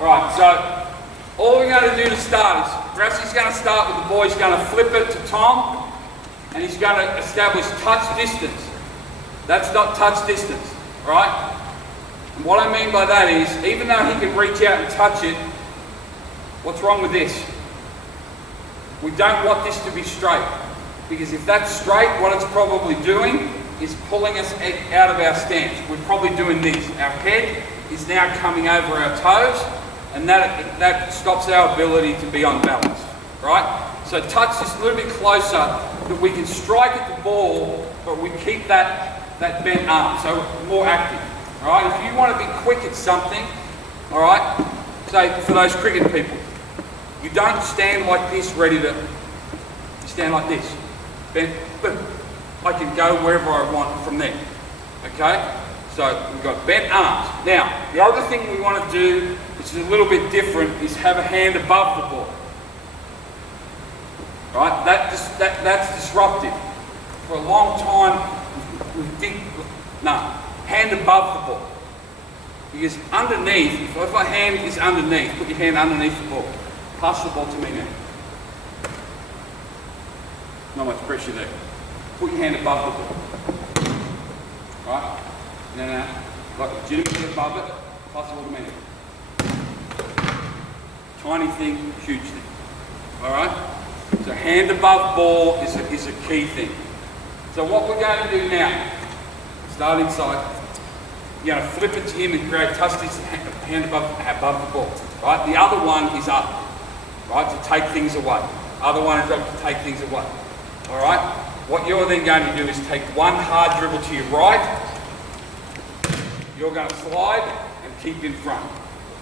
Right, so all we're going to do to start is, Brassie's going to start with the ball. He's going to flip it to Tom, and he's going to establish touch distance. That's not touch distance, right? And what I mean by that is, even though he can reach out and touch it, what's wrong with this? We don't want this to be straight, because if that's straight, what it's probably doing is pulling us out of our stance. We're probably doing this. Our head is now coming over our toes, and that stops our ability to be on balance, right? So touch this a little bit closer, that we can strike at the ball, but we keep that bent arm, so more active, all right? If you want to be quick at something, all right, say for those cricket people, you don't stand like this ready to, you stand like this, bent, but I can go wherever I want from there, okay? So we've got bent arms. Now, the other thing we want to do, which is a little bit different, is have a hand above the ball. Right? That's disruptive. For a long time, we think, no, hand above the ball. Because underneath, if my hand is underneath, put your hand underneath the ball. Pass the ball to me now. Not much pressure there. Put your hand above the ball. Right? Now, like legitimately above it, pass the ball to me now. Tiny thing, huge thing. Alright? So hand above ball is a key thing. So what we're going to do now, start inside, you're going to flip it to him and create touch distance, hand above the ball. Right? The other one is up, right, to take things away. Other one is up to take things away. Alright? What you're then going to do is take one hard dribble to your right, you're going to slide and keep in front.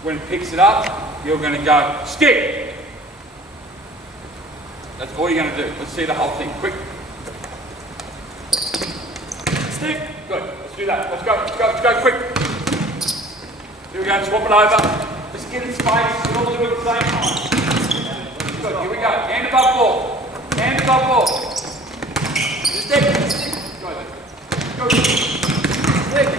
When it picks it up, you're going to go, stick! That's all you're going to do. Let's see the whole thing. Quick. Stick. Good. Let's do that. Let's go, quick. Here we go, swap it over. Let's get in space and all do it at the same time. Good, here we go. Hand above ball. Hand above ball. Stick. Go. Stick.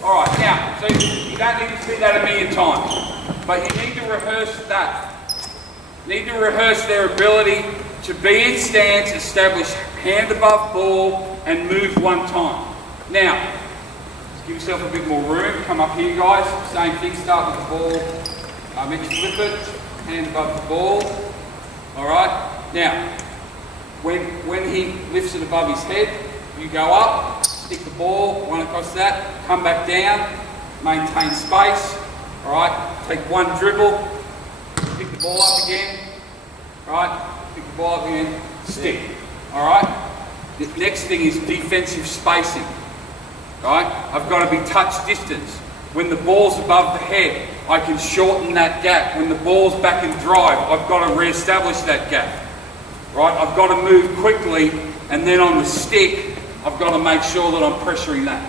Alright, now, so you don't need to see that a million times, but you need to rehearse that. You need to rehearse their ability to be in stance, establish hand above ball, and move one time. Now, let's give yourself a bit more room. Come up here, guys. Same thing, start with the ball. Make you flip it, hand above the ball. Alright, now, when he lifts it above his head, you go up, stick the ball, one across that, come back down, maintain space, all right? Take one dribble, pick the ball up again, all right? Pick the ball up again, stick, all right? The next thing is defensive spacing, all right? I've got to be touch distance. When the ball's above the head, I can shorten that gap. When the ball's back in drive, I've got to re-establish that gap, right? I've got to move quickly, and then on the stick, I've got to make sure that I'm pressuring that,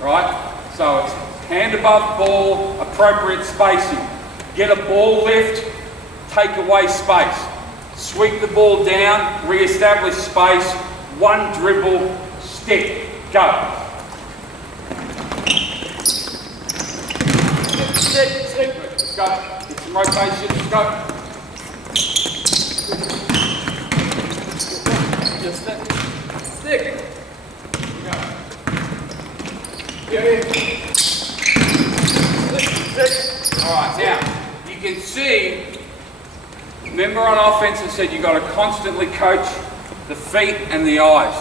right? So it's hand above ball, appropriate spacing. Get a ball lift, take away space. Sweep the ball down, re-establish space, one dribble, stick, go. Stick, let's go. Get some rotation, let's go. Just stick. Alright, now, you can see, remember on offense I said you've got to constantly coach the feet and the eyes.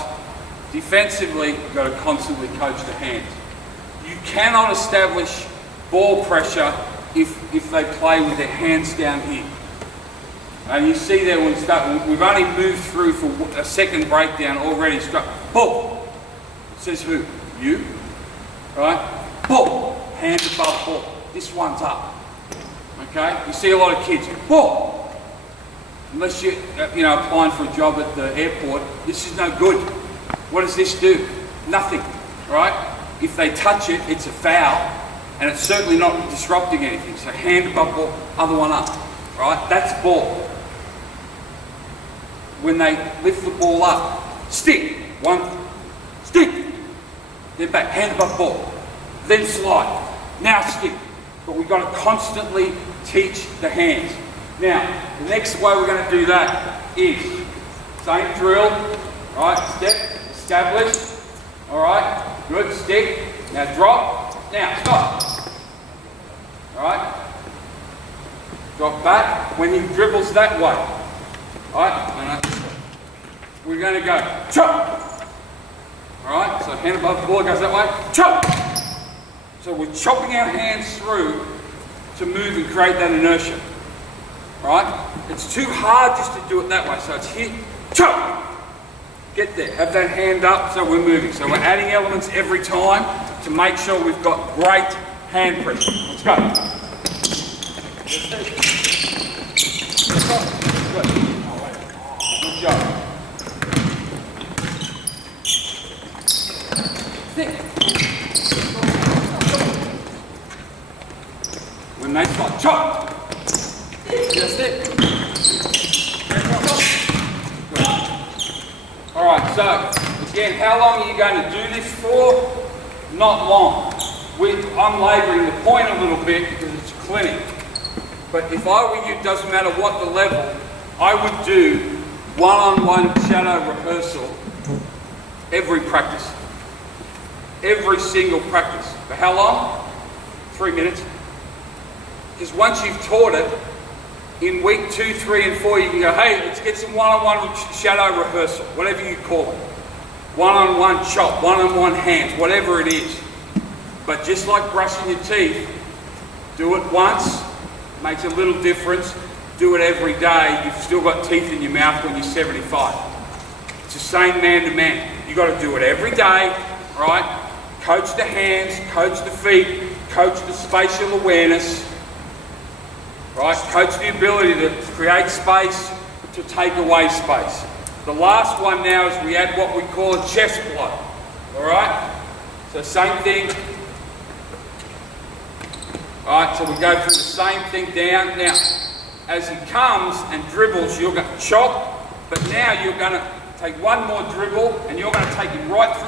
Defensively, you've got to constantly coach the hands. You cannot establish ball pressure if they play with their hands down here. And you see there when we've only moved through for a second breakdown already. Ball. It says who? You. Right? Ball. Hand above ball. This one's up. Okay? You see a lot of kids. Ball. Unless you're applying for a job at the airport, this is no good. What does this do? Nothing. Right? If they touch it, it's a foul. And it's certainly not disrupting anything. So hand above ball, other one up. Right? That's ball. When they lift the ball up, stick. One, stick. Then back, hand above ball. Then slide. now stick. But we've got to constantly teach the hands. Now, the next way we're going to do that is same drill, right? Step, establish, all right? Good, stick. Now drop. Now stop. All right? Drop back when he dribbles that way. All right? We're going to go chop. All right? So hand above the ball goes that way. Chop. So we're chopping our hands through to move and create that inertia. All right? It's too hard just to do it that way. So it's here. Chop. Get there. Have that hand up so we're moving. So we're adding elements every time to make sure we've got great hand pressure. Let's go. Good. Good job. When they start, chop. Just it. Good. All right. So again, how long are you going to do this for? Not long. I'm labouring the point a little bit because it's clinic. But if I were you, it doesn't matter what the level, I would do one-on-one shadow rehearsal every practice. Every single practice. For how long? 3 minutes. Because once you've taught it, in week 2, 3 and 4 you can go, hey, let's get some one-on-one shadow rehearsal, whatever you call it. One-on-one chop, one-on-one hands, whatever it is. But just like brushing your teeth, do it once, makes a little difference. Do it every day, you've still got teeth in your mouth when you're 75. It's the same man to man. You've got to do it every day, right? Coach the hands, coach the feet, coach the spatial awareness, right? Coach the ability to create space, to take away space. The last one now is we add what we call a chest blow, all right? So same thing. All right, so we go through the same thing down. Now, as he comes and dribbles, you're going to chop, but now you're going to take one more dribble and you're going to take him right through.